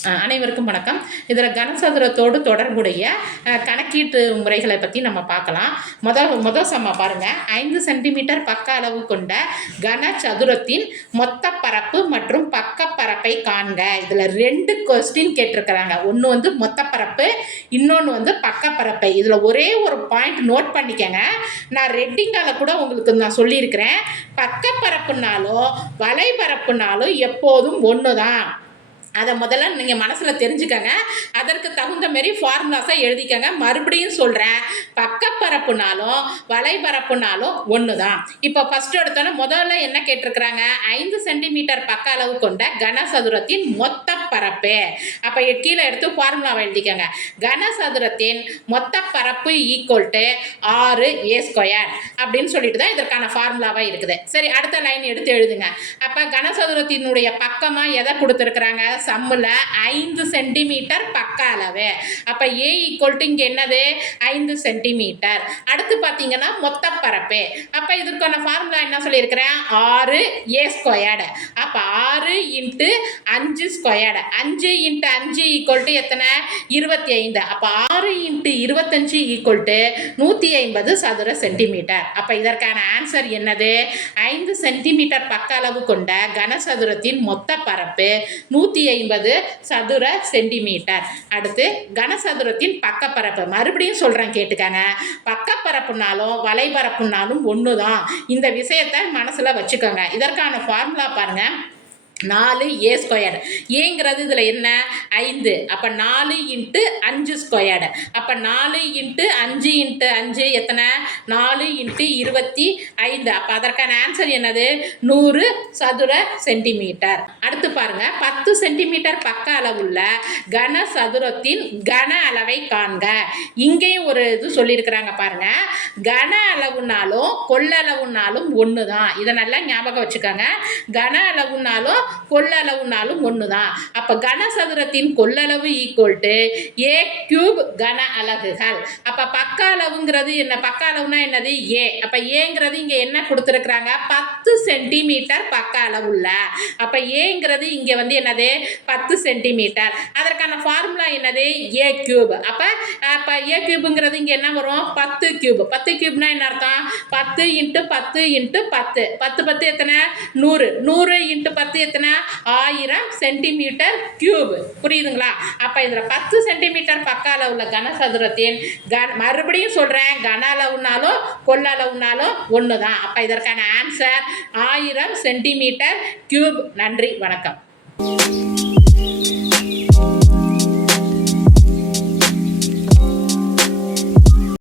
அனைவருக்கும் வணக்கம். இதில் கனசதுரத்தோடு தொடர்புடைய கணக்கீட்டு முறைகளை பற்றி நம்ம பார்க்கலாம். முதல் சம்மா பாருங்கள். 5 சென்டிமீட்டர் பக்க அளவு கொண்ட கனசதுரத்தின் மொத்த பரப்பு மற்றும் பக்க பரப்பை காண்க. இதில் 2 கொஸ்டின் கேட்டிருக்கிறாங்க. ஒன்று வந்து மொத்த பரப்பு, இன்னொன்று வந்து பக்க பரப்பை. இதில் ஒரே ஒரு பாயிண்ட் நோட் பண்ணிக்கங்க. நான் ரெட்டிங்கால கூட உங்களுக்கு நான் சொல்லியிருக்கிறேன். பக்க பரப்புனாலும் வலைபரப்புனாலும் எப்போதும் ஒன்று தான். அதை முதல்ல நீங்கள் மனசில் தெரிஞ்சுக்கங்க. அதற்கு தகுந்த மாரி ஃபார்முலாஸை எழுதிக்கங்க. மறுபடியும் சொல்கிறேன், பக்கப்பரப்புனாலும் வலைபரப்புனாலும் ஒன்று தான். இப்போ ஃபஸ்ட்டு எடுத்தோன்னா முதல்ல என்ன கேட்டிருக்கிறாங்க? 5 சென்டிமீட்டர் பக்க அளவு கொண்ட கனசதுரத்தின் மொத்த பரப்பு. அப்போ கீழே எடுத்து ஃபார்முலாவை எழுதிக்கங்க. கனசதுரத்தின் மொத்த பரப்பு ஈக்குவல் டு 6a² அப்படின்னு சொல்லிட்டு தான் இதற்கான ஃபார்முலாவாக இருக்குது. சரி, அடுத்த லைன் எடுத்து எழுதுங்க. அப்போ கனசதுரத்தினுடைய பக்கமாக எதை கொடுத்துருக்குறாங்க? சம்மில் 5 சென்டிமீட்டர் பக்க அளவு. அப்போ ஏ ஈக்குவல் டு இங்கே என்னது? 5 சென்டிமீட்டர். அடுத்து பார்த்தீங்கன்னா மொத்த பரப்பு. அப்போ இதற்கான ஃபார்முலா என்ன சொல்லியிருக்கிறேன்? 6a². அப்போ 6 × 5². 5 × 5 ஈக்குவல் டு எத்தனை? 25. அப்போ 6 × 25 ஈக்குவல் டு 150 சதுர சென்டிமீட்டர். அப்போ இதற்கான ஆன்சர் என்னது? 5 சென்டிமீட்டர் பக்க அளவு கொண்ட கனசதுரத்தின் மொத்த பரப்பு 150 சதுர சென்டிமீட்டர். அடுத்து கனசதுரத்தின் பக்கப்பரப்பு. மறுபடியும் சொல்றேன், கேட்டுக்கங்க. பக்கப்பரப்புனாலும் வலைபரப்புனாலும் ஒன்று தான். இந்த விஷயத்தை மனசுல வச்சுக்கோங்க. இதற்கான ஃபார்முலா பாருங்க. 4a². ஏங்கிறது இதில் என்ன? 5. அப்போ 4 × 5². அப்போ 4 × 5 × 5 எத்தனை? 4 × 25. அப்போ அதற்கான ஆன்சர் என்னது? 100 சதுர சென்டிமீட்டர். அடுத்து பாருங்க, 10 சென்டிமீட்டர் பக்க அளவுள்ள கனசதுரத்தின் கன அளவை காண்க. இங்கேயும் ஒரு இது சொல்லியிருக்கிறாங்க பாருங்க. கன அளவுனாலும் கொள்ளளவுனாலும் ஒன்று தான். இதை நல்லா ஞாபகம் வச்சுக்கோங்க. கன அளவுனாலும் கொள்ளளவுனாலும் ஒன்று தான். அப்போ கனசதுரத்தின் கொள்ளளவு ஈக்குவல் டு a³ கன அலகுகள். அப்போ பக்க அளவுங்கிறது என்ன? பக்க அளவுனா என்னது? ஏ. அப்போ ஏங்கிறது இங்கே என்ன கொடுத்துருக்குறாங்க? 10 சென்டிமீட்டர் பக்க அளவுள்ள. அப்போ ஏங்கிறது இங்கே வந்து என்னது? 10 சென்டிமீட்டர். அதற்கான ஃபார்முலா என்னது? a³. அப்போ a³ இங்கே என்ன வரும்? 10³ 10³ என்ன அர்த்தம்? 10 × 10 × 10. 10 10 எத்தனை? 100. 100 × 10 எத்தனை? 1000 சென்டிமீட்டர் கியூப். புரியுதுங்களா? அப்போ இதில் 10 சென்டிமீட்டர் பக்க அளவுள்ள கனசதுரத்தின் மறுபடியும் சொல்கிறேன், கன அளவுனாலும் கொள்ளளவுனாலும் ஒன்று தான். அப்போ இதற்கான ஆன்சர் 1000 சென்டிமீட்டர் கியூப். நன்றி, வணக்கம்.